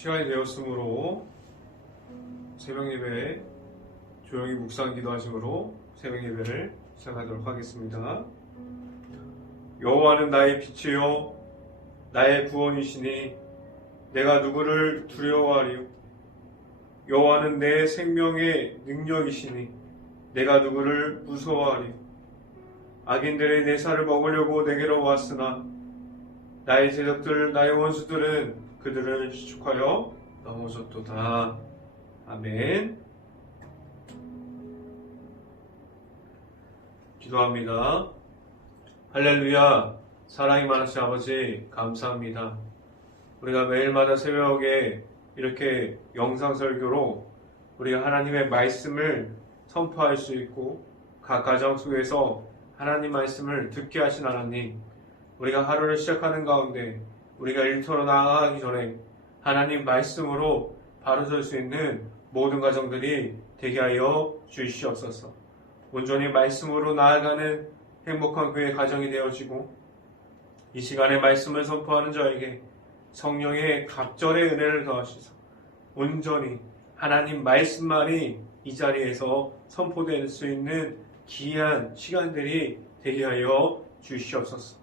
시간이 되었으므로 새벽 예배 조용히 묵상 기도하심으로 새벽 예배를 시작하도록 하겠습니다. 여호와는 나의 빛이요 나의 구원이시니 내가 누구를 두려워하리요. 여호와는 내 생명의 능력이시니 내가 누구를 무서워하리요. 악인들의 내 살을 먹으려고 내게로 왔으나 나의 대적들 나의 원수들은 그들을 시축하여 넘어졌도다. 아멘. 기도합니다. 할렐루야. 사랑이 많으신 아버지 감사합니다. 우리가 매일마다 새벽에 이렇게 영상설교로 우리가 하나님의 말씀을 선포할 수 있고 각 가정 속에서 하나님 말씀을 듣게 하신 하나님, 우리가 하루를 시작하는 가운데 우리가 일터로 나아가기 전에 하나님 말씀으로 바로 설 수 있는 모든 가정들이 되게 하여 주시옵소서. 온전히 말씀으로 나아가는 행복한 교회 가정이 되어지고 이 시간에 말씀을 선포하는 저에게 성령의 갑절의 은혜를 더하시소. 온전히 하나님 말씀만이 이 자리에서 선포될 수 있는 귀한 시간들이 되게 하여 주시옵소서.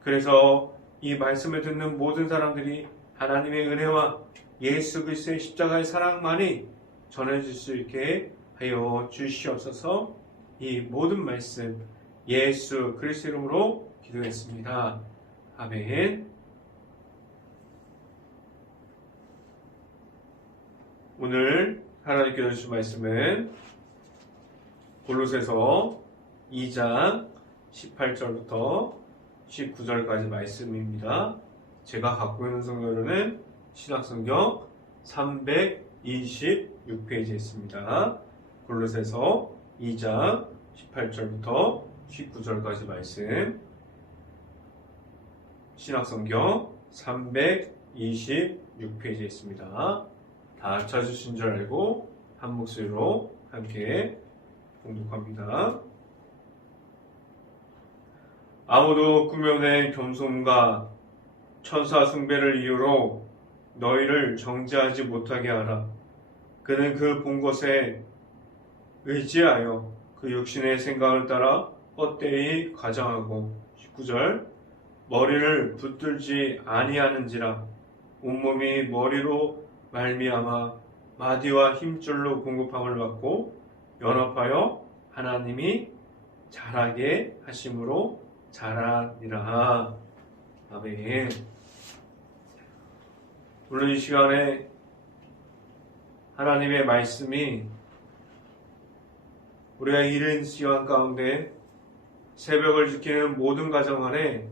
그래서 이 말씀을 듣는 모든 사람들이 하나님의 은혜와 예수 그리스도의 십자가의 사랑만이 전해질 수 있게 하여 주시옵소서. 이 모든 말씀 예수 그리스도 이름으로 기도했습니다. 아멘. 오늘 하나님께서 주신 말씀은 골로새서 2장 18절부터 19절까지 말씀입니다. 제가 갖고 있는 성경으로는 신약성경 326페이지에 있습니다. 골로새서 2장 18절부터 19절까지 말씀, 신약성경 326페이지에 있습니다. 다 찾으신 줄 알고 한 목소리로 함께 봉독합니다. 아무도 꾸며낸 겸손과 천사 숭배를 이유로 너희를 정죄하지 못하게 하라. 그는 그 본 것에 의지하여 그 육신의 생각을 따라 헛되이 가장하고 19절 머리를 붙들지 아니하는지라 온몸이 머리로 말미암아 마디와 힘줄로 공급함을 받고 연합하여 하나님이 자라게 하심으로 자라니라. 아멘. 오늘 이 시간에 하나님의 말씀이 우리가 이른 시간 가운데 새벽을 지키는 모든 가정 안에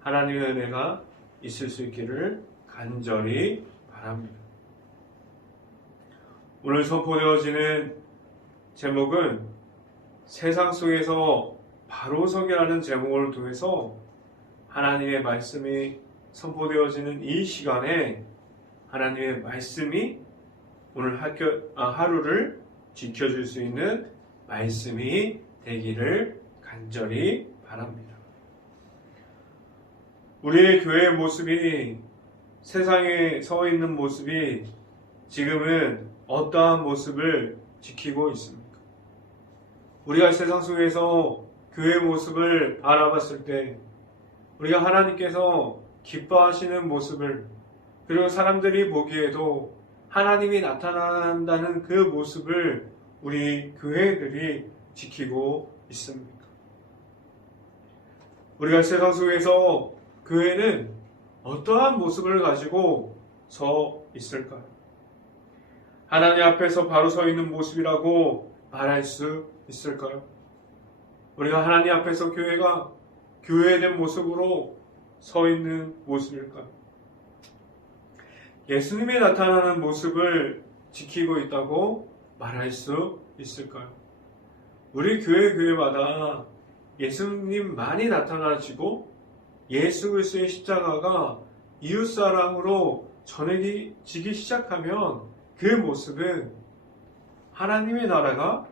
하나님의 은혜가 있을 수 있기를 간절히 바랍니다. 오늘 선포되어지는 제목은 세상 속에서 바로 서기라는 제목을 통해서 하나님의 말씀이 선포되어지는 이 시간에 하나님의 말씀이 오늘 하루를 지켜줄 수 있는 말씀이 되기를 간절히 바랍니다. 우리의 교회의 모습이 세상에 서 있는 모습이 지금은 어떠한 모습을 지키고 있습니까? 우리가 세상 속에서 교회의 모습을 바라봤을 때 우리가 하나님께서 기뻐하시는 모습을 그리고 사람들이 보기에도 하나님이 나타난다는 그 모습을 우리 교회들이 지키고 있습니다. 우리가 세상 속에서 교회는 어떠한 모습을 가지고 서 있을까요? 하나님 앞에서 바로 서 있는 모습이라고 말할 수 있을까요? 우리가 하나님 앞에서 교회가 교회된 모습으로 서 있는 모습일까요? 예수님이 나타나는 모습을 지키고 있다고 말할 수 있을까요? 우리 교회마다 예수님만이 나타나시고 예수 그리스도의 십자가가 이웃사랑으로 전해지기 시작하면 그 모습은 하나님의 나라가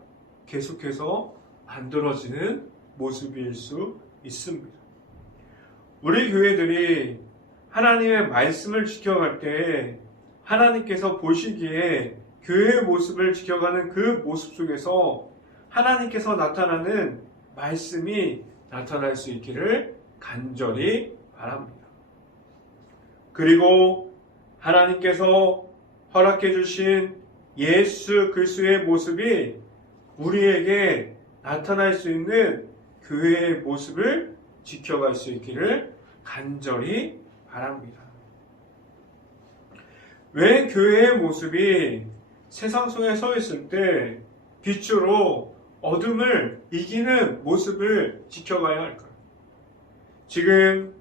계속해서 만들어지는 모습일 수 있습니다. 우리 교회들이 하나님의 말씀을 지켜갈 때 하나님께서 보시기에 교회의 모습을 지켜가는 그 모습 속에서 하나님께서 나타나는 말씀이 나타날 수 있기를 간절히 바랍니다. 그리고 하나님께서 허락해 주신 예수 그리스도의 모습이 우리에게 나타날 수 있는 교회의 모습을 지켜갈 수 있기를 간절히 바랍니다. 왜 교회의 모습이 세상 속에 서 있을 때 빛으로 어둠을 이기는 모습을 지켜가야 할까요? 지금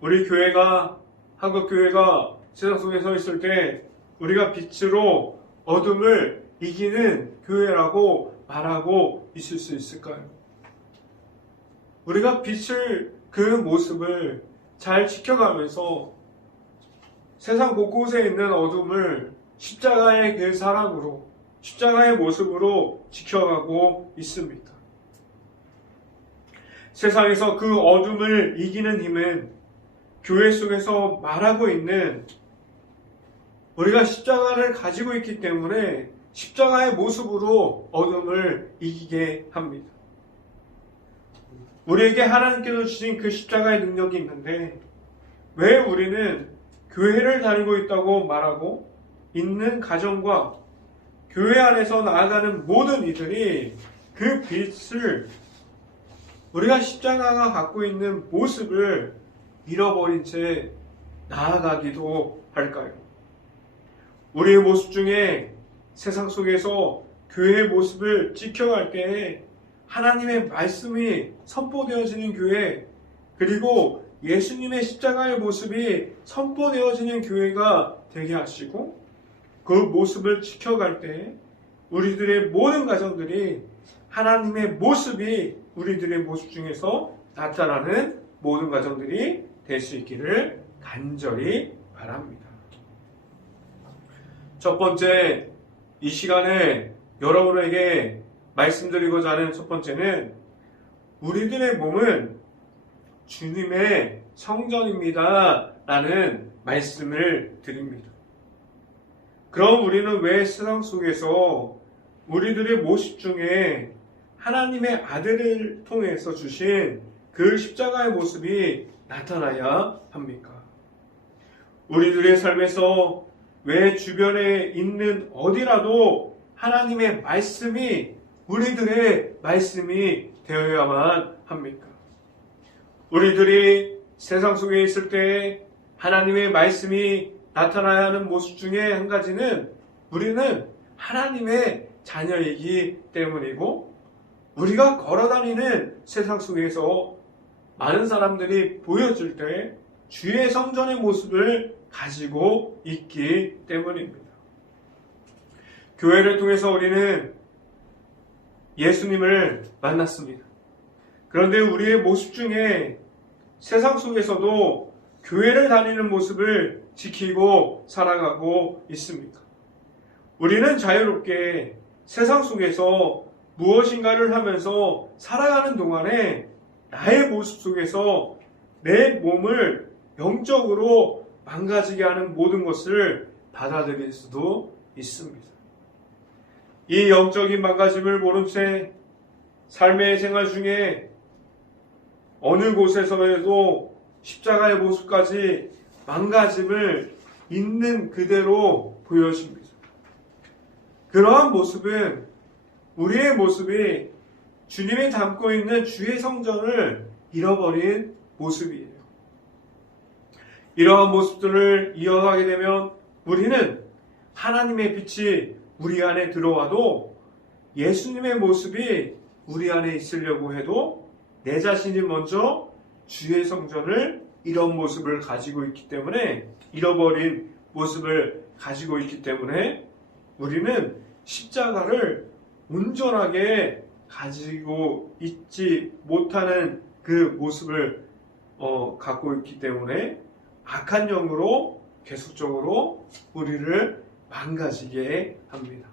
우리 교회가, 한국교회가 세상 속에 서 있을 때 우리가 빛으로 어둠을 이기는 교회라고 말하고 있을 수 있을까요? 우리가 빛을, 그 모습을 잘 지켜가면서 세상 곳곳에 있는 어둠을 십자가의 그 사랑으로, 십자가의 모습으로 지켜가고 있습니다. 세상에서 그 어둠을 이기는 힘은 교회 속에서 말하고 있는 우리가 십자가를 가지고 있기 때문에 십자가의 모습으로 어둠을 이기게 합니다. 우리에게 하나님께서 주신 그 십자가의 능력이 있는데 왜 우리는 교회를 다니고 있다고 말하고 있는 가정과 교회 안에서 나아가는 모든 이들이 그 빛을, 우리가 십자가가 갖고 있는 모습을 잃어버린 채 나아가기도 할까요? 우리의 모습 중에 세상 속에서 교회의 모습을 지켜갈 때에 하나님의 말씀이 선포되어지는 교회, 그리고 예수님의 십자가의 모습이 선포되어지는 교회가 되게 하시고 그 모습을 지켜갈 때 우리들의 모든 가정들이 하나님의 모습이 우리들의 모습 중에서 나타나는 모든 가정들이 될 수 있기를 간절히 바랍니다. 첫 번째, 이 시간에 여러분에게 말씀드리고자 하는 첫 번째는 우리들의 몸은 주님의 성전입니다 라는 말씀을 드립니다. 그럼 우리는 왜 세상 속에서 우리들의 모습 중에 하나님의 아들을 통해서 주신 그 십자가의 모습이 나타나야 합니까? 우리들의 삶에서 왜 주변에 있는 어디라도 하나님의 말씀이 우리들의 말씀이 되어야만 합니까? 우리들이 세상 속에 있을 때 하나님의 말씀이 나타나야 하는 모습 중에 한 가지는 우리는 하나님의 자녀이기 때문이고, 우리가 걸어다니는 세상 속에서 많은 사람들이 보여줄 때 주의 성전의 모습을 가지고 있기 때문입니다. 교회를 통해서 우리는 예수님을 만났습니다. 그런데 우리의 모습 중에 세상 속에서도 교회를 다니는 모습을 지키고 살아가고 있습니까? 우리는 자유롭게 세상 속에서 무엇인가를 하면서 살아가는 동안에 나의 모습 속에서 내 몸을 영적으로 망가지게 하는 모든 것을 받아들일 수도 있습니다. 이 영적인 망가짐을 모른 채 삶의 생활 중에 어느 곳에서라도 십자가의 모습까지 망가짐을 있는 그대로 보여집니다. 그러한 모습은 우리의 모습이 주님이 담고 있는 주의 성전을 잃어버린 모습이에요. 이러한 모습들을 이어가게 되면 우리는 하나님의 빛이 우리 안에 들어와도 예수님의 모습이 우리 안에 있으려고 해도 내 자신이 먼저 주의 성전을 이런 모습을 가지고 있기 때문에, 잃어버린 모습을 가지고 있기 때문에 우리는 십자가를 온전하게 가지고 있지 못하는 그 모습을 갖고 있기 때문에 악한 영으로 계속적으로 우리를 망가지게 합니다.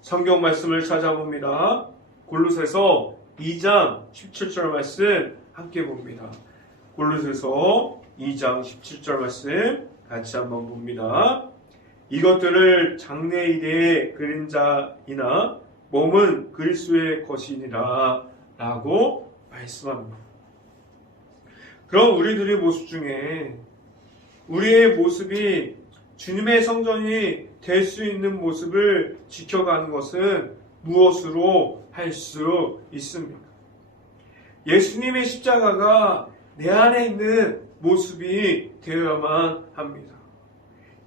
성경 말씀을 찾아봅니다. 골로새서 2장 17절 말씀 함께 봅니다. 골로새서 2장 17절 말씀 같이 한번 봅니다. 이것들을 장래일의 그림자이나 몸은 그리스도의 것이니라 라고 말씀합니다. 그럼 우리들의 모습 중에 우리의 모습이 주님의 성전이 될 수 있는 모습을 지켜가는 것은 무엇으로 할 수 있습니까? 예수님의 십자가가 내 안에 있는 모습이 되어야만 합니다.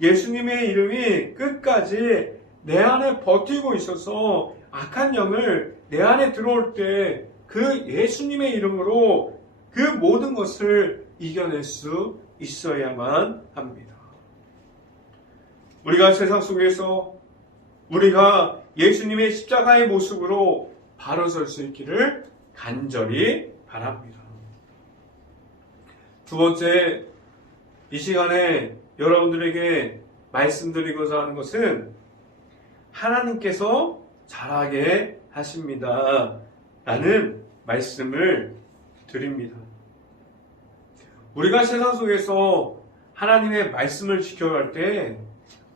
예수님의 이름이 끝까지 내 안에 버티고 있어서 악한 영을 내 안에 들어올 때 그 예수님의 이름으로 그 모든 것을 이겨낼 수 있어야만 합니다. 우리가 세상 속에서 우리가 예수님의 십자가의 모습으로 바로 설 수 있기를 간절히 바랍니다. 두 번째, 이 시간에 여러분들에게 말씀드리고자 하는 것은 하나님께서 잘하게 하십니다 라는 말씀을 드립니다. 우리가 세상 속에서 하나님의 말씀을 지켜갈 때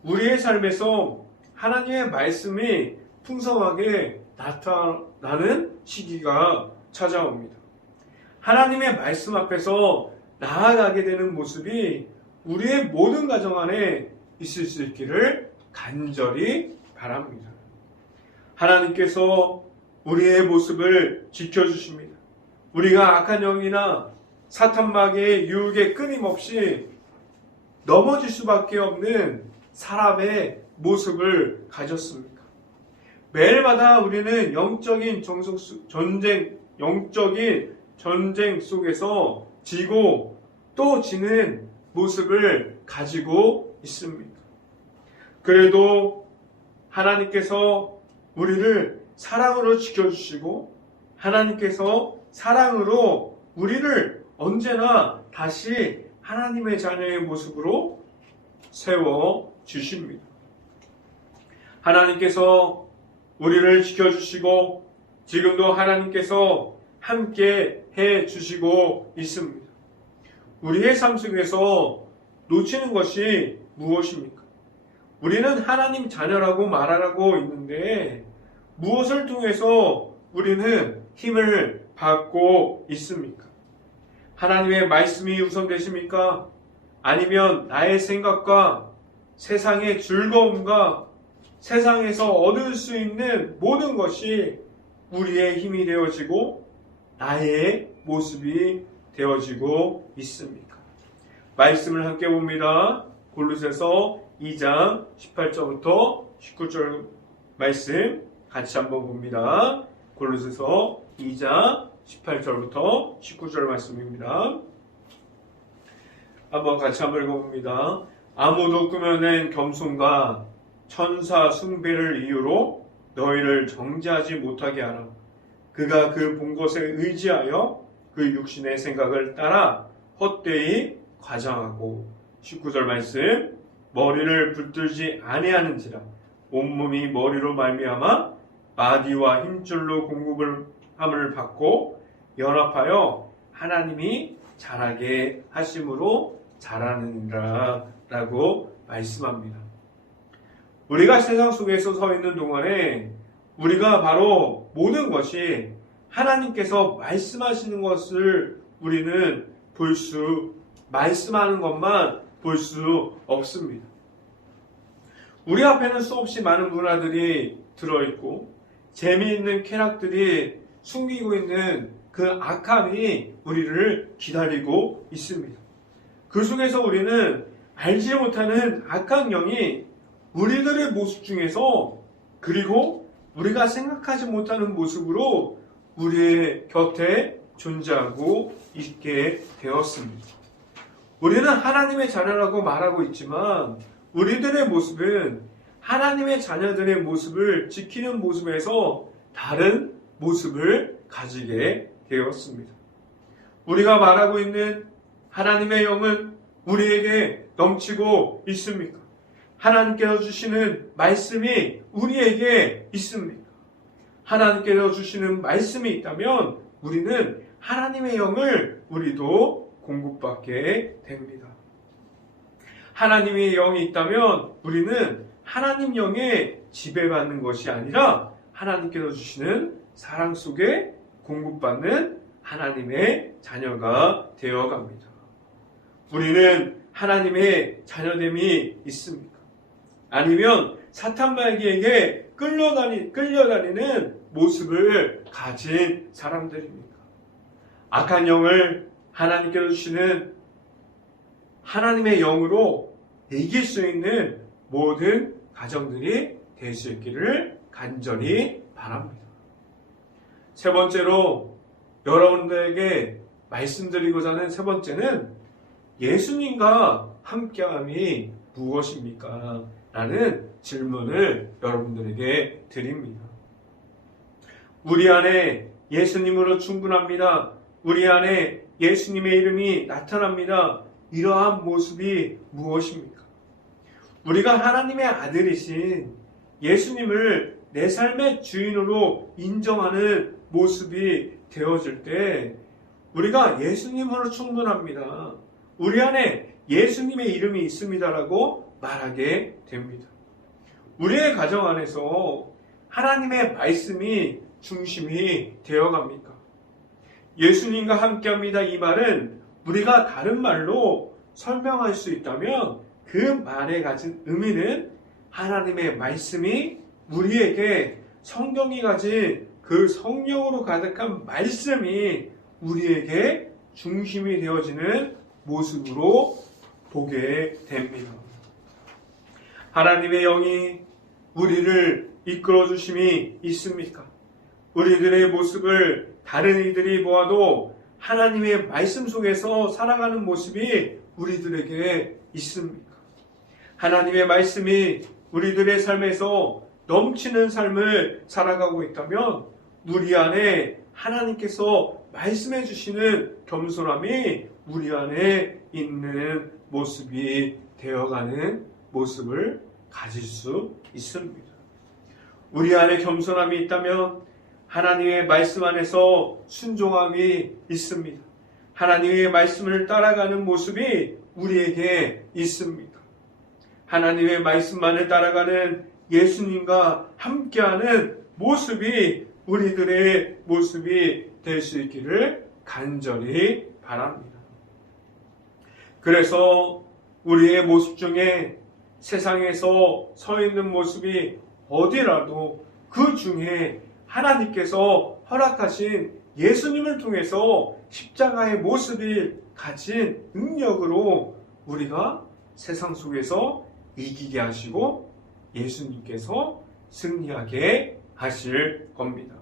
우리의 삶에서 하나님의 말씀이 풍성하게 나타나는 시기가 찾아옵니다. 하나님의 말씀 앞에서 나아가게 되는 모습이 우리의 모든 가정 안에 있을 수 있기를 간절히 바랍니다. 하나님께서 우리의 모습을 지켜주십니다. 우리가 악한 영이나 사탄마귀의 유혹에 끊임없이 넘어질 수밖에 없는 사람의 모습을 가졌습니까? 매일마다 우리는 영적인 전쟁 속에서 지고 또 지는 모습을 가지고 있습니다. 그래도 하나님께서 우리를 사랑으로 지켜주시고 하나님께서 사랑으로 우리를 언제나 다시 하나님의 자녀의 모습으로 세워주십니다. 하나님께서 우리를 지켜주시고 지금도 하나님께서 함께 해주시고 있습니다. 우리의 삶 속에서 놓치는 것이 무엇입니까? 우리는 하나님 자녀라고 말하고 있는데 무엇을 통해서 우리는 힘을 받고 있습니까? 하나님의 말씀이 우선되십니까? 아니면 나의 생각과 세상의 즐거움과 세상에서 얻을 수 있는 모든 것이 우리의 힘이 되어지고 나의 모습이 되어지고 있습니까? 말씀을 함께 봅니다. 골로새서 2장 18절부터 19절 말씀 같이 한번 봅니다. 골로새서 2장 18절부터 19절 말씀입니다. 같이 한번 읽어봅니다. 아무도 꾸며낸 겸손과 천사 숭배를 이유로 너희를 정죄하지 못하게 하라. 그가 그 본 것에 의지하여 그 육신의 생각을 따라 헛되이 과장하고 19절 말씀 머리를 붙들지 아니하는지라 온몸이 머리로 말미암아 마디와 힘줄로 공급을 함을 받고 연합하여 하나님이 잘하게 하심으로 잘하느니라 라고 말씀합니다. 우리가 세상 속에서 서 있는 동안에 우리가 바로 모든 것이 하나님께서 말씀하시는 것을 우리는 말씀하는 것만 볼 수 없습니다. 우리 앞에는 수없이 많은 문화들이 들어있고 재미있는 쾌락들이 숨기고 있는 그 악함이 우리를 기다리고 있습니다. 그 속에서 우리는 알지 못하는 악한 영이 우리들의 모습 중에서 그리고 우리가 생각하지 못하는 모습으로 우리의 곁에 존재하고 있게 되었습니다. 우리는 하나님의 자녀라고 말하고 있지만 우리들의 모습은 하나님의 자녀들의 모습을 지키는 모습에서 다른 모습을 가지게 되었습니다. 우리가 말하고 있는 하나님의 영은 우리에게 넘치고 있습니까? 하나님께서 주시는 말씀이 우리에게 있습니까? 하나님께서 주시는 말씀이 있다면 우리는 하나님의 영을 우리도 공급받게 됩니다. 하나님의 영이 있다면 우리는 하나님 영에 지배받는 것이 아니라 하나님께서 주시는 사랑 속에 공급받는 하나님의 자녀가 되어갑니다. 우리는 하나님의 자녀됨이 있습니까? 아니면 사탄 마귀에게 끌려다니는 모습을 가진 사람들입니까? 악한 영을 하나님께서 주시는 하나님의 영으로 이길 수 있는 모든 가정들이 될 수 있기를 간절히 바랍니다. 세 번째로 여러분들에게 말씀드리고자 하는 세 번째는 예수님과 함께함이 무엇입니까? 라는 질문을 여러분들에게 드립니다. 우리 안에 예수님으로 충분합니다. 우리 안에 예수님의 이름이 나타납니다. 이러한 모습이 무엇입니까? 우리가 하나님의 아들이신 예수님을 내 삶의 주인으로 인정하는 모습이 되어질 때 우리가 예수님으로 충분합니다. 우리 안에 예수님의 이름이 있습니다라고 말하게 됩니다. 우리의 가정 안에서 하나님의 말씀이 중심이 되어갑니까? 예수님과 함께합니다. 이 말은 우리가 다른 말로 설명할 수 있다면 그 말에 가진 의미는 하나님의 말씀이 우리에게 성경이 가진 그 성령으로 가득한 말씀이 우리에게 중심이 되어지는 모습으로 보게 됩니다. 하나님의 영이 우리를 이끌어 주심이 있습니까? 우리들의 모습을 다른 이들이 보아도 하나님의 말씀 속에서 살아가는 모습이 우리들에게 있습니까? 하나님의 말씀이 우리들의 삶에서 넘치는 삶을 살아가고 있다면 우리 안에 하나님께서 말씀해 주시는 겸손함이 우리 안에 있는 모습이 되어가는 모습을 가질 수 있습니다. 우리 안에 겸손함이 있다면 하나님의 말씀 안에서 순종함이 있습니다. 하나님의 말씀을 따라가는 모습이 우리에게 있습니다. 하나님의 말씀만을 따라가는 예수님과 함께하는 모습이 우리들의 모습이 될 수 있기를 간절히 바랍니다. 그래서 우리의 모습 중에 세상에서 서 있는 모습이 어디라도 그 중에 하나님께서 허락하신 예수님을 통해서 십자가의 모습을 가진 능력으로 우리가 세상 속에서 이기게 하시고 예수님께서 승리하게 하실 겁니다.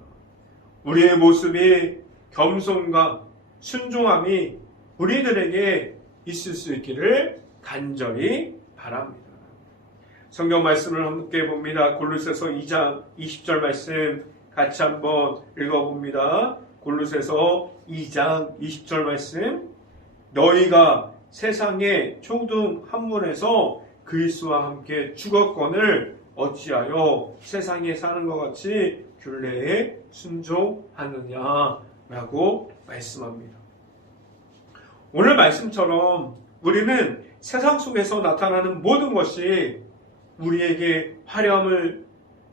우리의 모습이 겸손과 순종함이 우리들에게 있을 수 있기를 간절히 바랍니다. 성경 말씀을 함께 봅니다. 골로새서 2장 20절 말씀 같이 한번 읽어봅니다. 골로새서 2장 20절 말씀. 너희가 세상의 초등 한문에서 그리스도와 함께 죽었거늘 어찌하여 세상에 사는 것 같이 균례에 순종하느냐라고 말씀합니다. 오늘 말씀처럼 우리는 세상 속에서 나타나는 모든 것이 우리에게 화려함을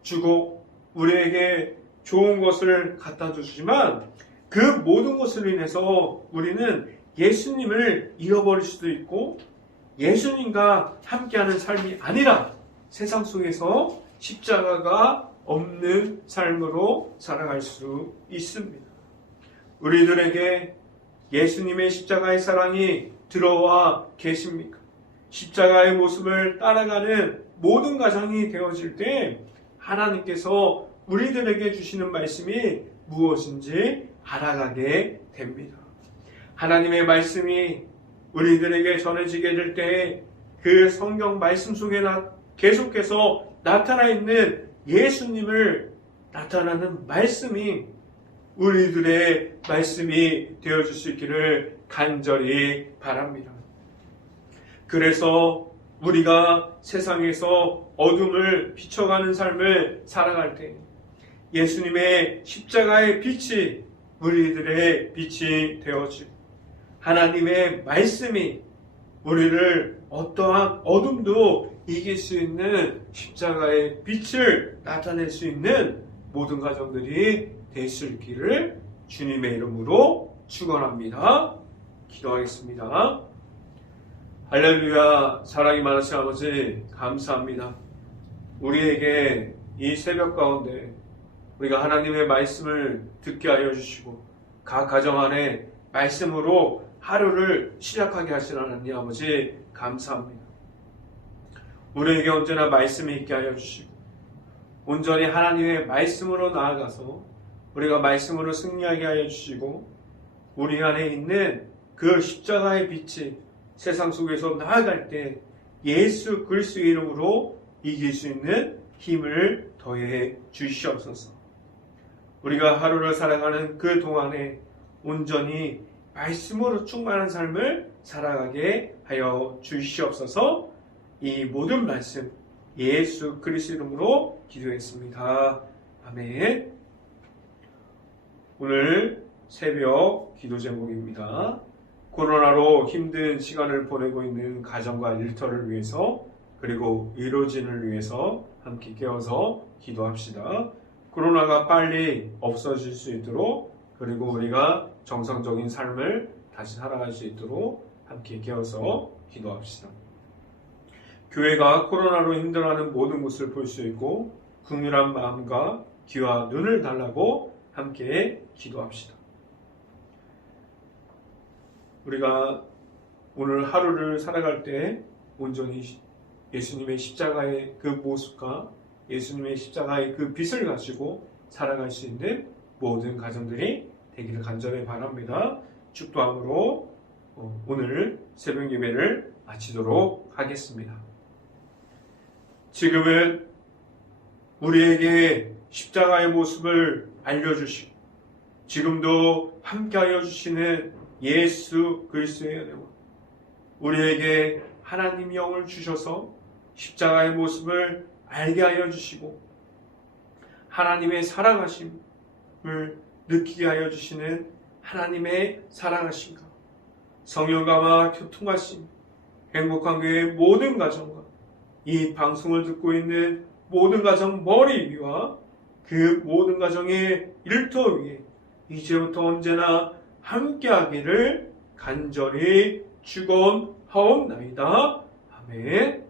주고 우리에게 좋은 것을 갖다 주지만 그 모든 것으로 인해서 우리는 예수님을 잃어버릴 수도 있고 예수님과 함께하는 삶이 아니라 세상 속에서 십자가가 없는 삶으로 살아갈 수 있습니다. 우리들에게 예수님의 십자가의 사랑이 들어와 계십니까? 십자가의 모습을 따라가는 모든 가정이 되어질 때 하나님께서 우리들에게 주시는 말씀이 무엇인지 알아가게 됩니다. 하나님의 말씀이 우리들에게 전해지게 될 때 그 성경 말씀 속에 계속해서 나타나 있는 예수님을 나타나는 말씀이 우리들의 말씀이 되어줄 수 있기를 간절히 바랍니다. 그래서 우리가 세상에서 어둠을 비춰가는 삶을 살아갈 때 예수님의 십자가의 빛이 우리들의 빛이 되어지고 하나님의 말씀이 우리를 어떠한 어둠도 이길 수 있는 십자가의 빛을 나타낼 수 있는 모든 가정들이 될 수 있기를 주님의 이름으로 축원합니다. 기도하겠습니다. 할렐루야. 사랑이 많으신 아버지 감사합니다. 우리에게 이 새벽 가운데 우리가 하나님의 말씀을 듣게 하여 주시고 각 가정 안에 말씀으로 하루를 시작하게 하신 하나님 아버지 감사합니다. 우리에게 언제나 말씀이 있게 하여 주시고 온전히 하나님의 말씀으로 나아가서 우리가 말씀으로 승리하게 하여 주시고 우리 안에 있는 그 십자가의 빛이 세상 속에서 나아갈 때 예수 그리스도의 이름으로 이길 수 있는 힘을 더해 주시옵소서. 우리가 하루를 살아가는 그 동안에 온전히 말씀으로 충만한 삶을 살아가게 하여 주시옵소서. 이 모든 말씀 예수 그리스도 이름으로 기도했습니다. 아멘. 오늘 새벽 기도 제목입니다. 코로나로 힘든 시간을 보내고 있는 가정과 일터를 위해서 그리고 의료진을 위해서 함께 깨어서 기도합시다. 코로나가 빨리 없어질 수 있도록 그리고 우리가 정상적인 삶을 다시 살아갈 수 있도록 함께 깨어서 기도합시다. 교회가 코로나로 힘들어하는 모든 것을 볼 수 있고 긍휼한 마음과 귀와 눈을 달라고 함께 기도합시다. 우리가 오늘 하루를 살아갈 때 온전히 예수님의 십자가의 그 모습과 예수님의 십자가의 그 빛을 가지고 살아갈 수 있는 모든 가정들이 되기를 간절히 바랍니다. 축도함으로 오늘 새벽 예배를 마치도록 하겠습니다. 지금은 우리에게 십자가의 모습을 알려주시고 지금도 함께하여 주시는 예수 그리스도의 은혜와 우리에게 하나님 영을 주셔서 십자가의 모습을 알게 하여 주시고 하나님의 사랑하심을 느끼게 하여 주시는 하나님의 사랑하심과 성령과와 교통하심 행복한 교회의 모든 가정과 이 방송을 듣고 있는 모든 가정 머리 위와 그 모든 가정의 일터 위에 이제부터 언제나 함께하기를 간절히 축원하옵나이다. 아멘.